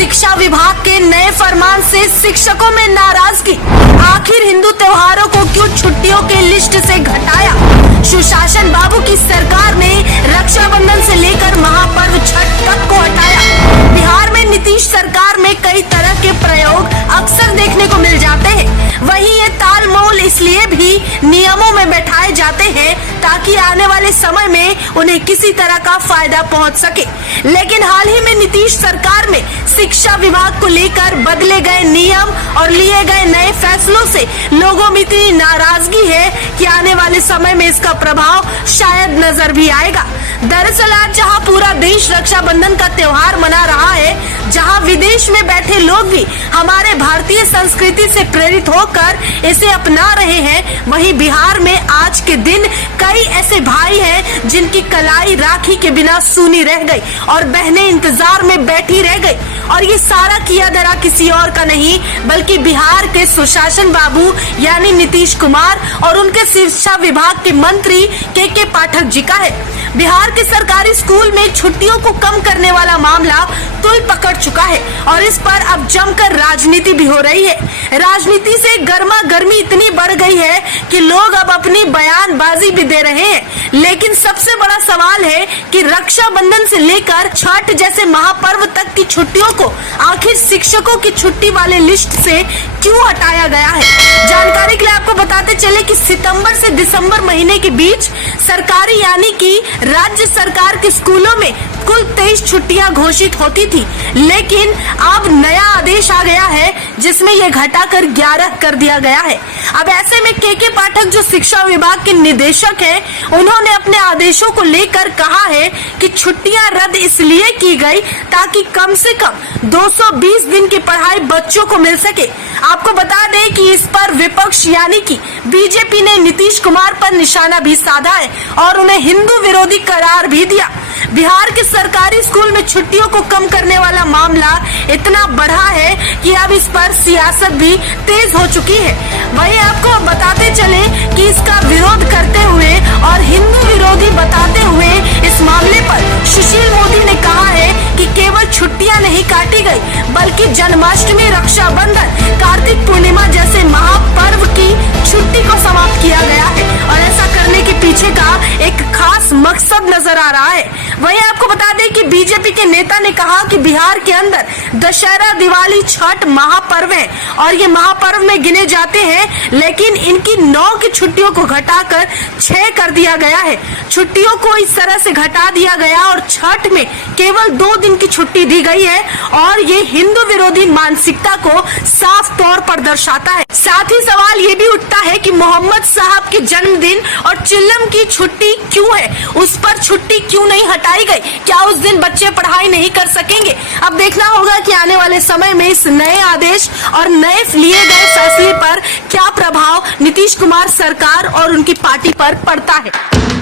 शिक्षा विभाग के नए फरमान से शिक्षकों में नाराजगी। आखिर हिंदू त्योहारों को क्यों छुट्टियों के लिस्ट से घटाया? सुशासन बाबू की सरकार ने रक्षाबंधन से लेकर महापर्व छठ तक को हटाया। बिहार में नीतीश सरकार में कई तरह के प्रयोग अक्सर देखने को मिल जाते हैं। वहीं ये तालमोल इसलिए भी नियमों में बैठाए जाते हैं ताकि आने वाले समय में उन्हें किसी तरह का फायदा पहुंच सके। लेकिन हाल ही में नीतीश सरकार में शिक्षा विभाग को लेकर बदले गए नियम और लिए गए नए फैसलों से लोगों में इतनी नाराजगी है कि आने वाले समय में इसका प्रभाव शायद नजर भी आएगा। दरअसल आज जहां पूरा देश रक्षाबंधन का त्योहार मना रहा है, जहां विदेश में बैठे लोग भी हमारे भारतीय संस्कृति से प्रेरित होकर इसे अपना रहे हैं, वहीं बिहार में आज के दिन कई ऐसे भाई हैं जिनकी कलाई राखी के बिना सूनी रह गई और बहनें इंतजार में बैठी रह गई। और ये सारा किया धरा किसी और का नहीं बल्कि बिहार के सुशासन बाबू यानी नीतीश कुमार और उनके शिक्षा विभाग के मंत्री के पाठक जी का है। बिहार के सरकारी स्कूल में छुट्टियों को कम करने वाला मामला तूल पकड़ चुका है और इस पर अब जमकर राजनीति भी हो रही है। राजनीति से गर्मा गर्मी इतनी बढ़ गई है कि लोग अब अपनी बयानबाजी भी दे रहे हैं। लेकिन सबसे बड़ा सवाल है कि रक्षाबंधन से लेकर छठ जैसे महापर्व तक की छुट्टियों को आखिर शिक्षकों की छुट्टी वाले लिस्ट से क्यों हटाया गया है? जानकारी के लिए आपको बताते चले कि सितंबर से दिसंबर महीने के बीच सरकारी यानी कि राज्य सरकार के स्कूलों में कुल 23 छुट्टियां घोषित होती थी, लेकिन अब नया आदेश आ गया है जिसमें यह घटाकर 11 कर दिया गया है। अब ऐसे में के पाठक जो शिक्षा विभाग के निदेशक हैं, उन्होंने अपने आदेशों को लेकर कहा है कि छुट्टियां रद्द इसलिए की गई ताकि कम से कम 220 दिन की पढ़ाई बच्चों को मिल सके। आपको बता दें कि इस पर विपक्ष यानी कि बीजेपी ने नीतीश कुमार पर निशाना भी साधा है और उन्हें हिंदू विरोधी करार भी दिया। बिहार के सरकारी स्कूल में छुट्टियों को कम करने वाला मामला इतना बढ़ा है कि अब इस पर सियासत भी तेज हो चुकी है। वहीं आपको बताते चले कि इसका विरोध करते हुए और हिंदू विरोधी बताते हुए इस मामले पर सुशील मोदी ने कहा है कि केवल छुट्टियां नहीं काटी गई बल्कि जन्माष्टमी, रक्षाबंधन, कार्तिक पूर्णिमा जैसे महापर्व की छुट्टी को समाप्त किया गया है और ऐसा करने के पीछे का एक खास मकसद नजर आ रहा है। वहीं आपको बता दें कि बीजेपी के नेता ने कहा कि बिहार के अंदर दशहरा, दिवाली, छठ महापर्व है और ये महापर्व में गिने जाते हैं, लेकिन इनकी 9 की छुट्टियों को घटाकर 6 कर दिया गया है। छुट्टियों को इस तरह से घटा दिया गया और छठ में केवल 2 दिन की छुट्टी दी गई है और ये हिंदू विरोधी मानसिकता को साफ तौर पर दर्शाता है। साथ ही सवाल ये भी उठता है कि मोहम्मद साहब के जन्मदिन और चिल्लम की छुट्टी क्यों है, उस पर छुट्टी क्यों नहीं हटाई गई? क्या उस दिन बच्चे पढ़ाई नहीं कर सकेंगे? अब देखना होगा कि आने वाले समय में इस नए आदेश और नए लिए गए फैसले पर क्या प्रभाव नीतीश कुमार सरकार और उनकी पार्टी पर पड़ता है।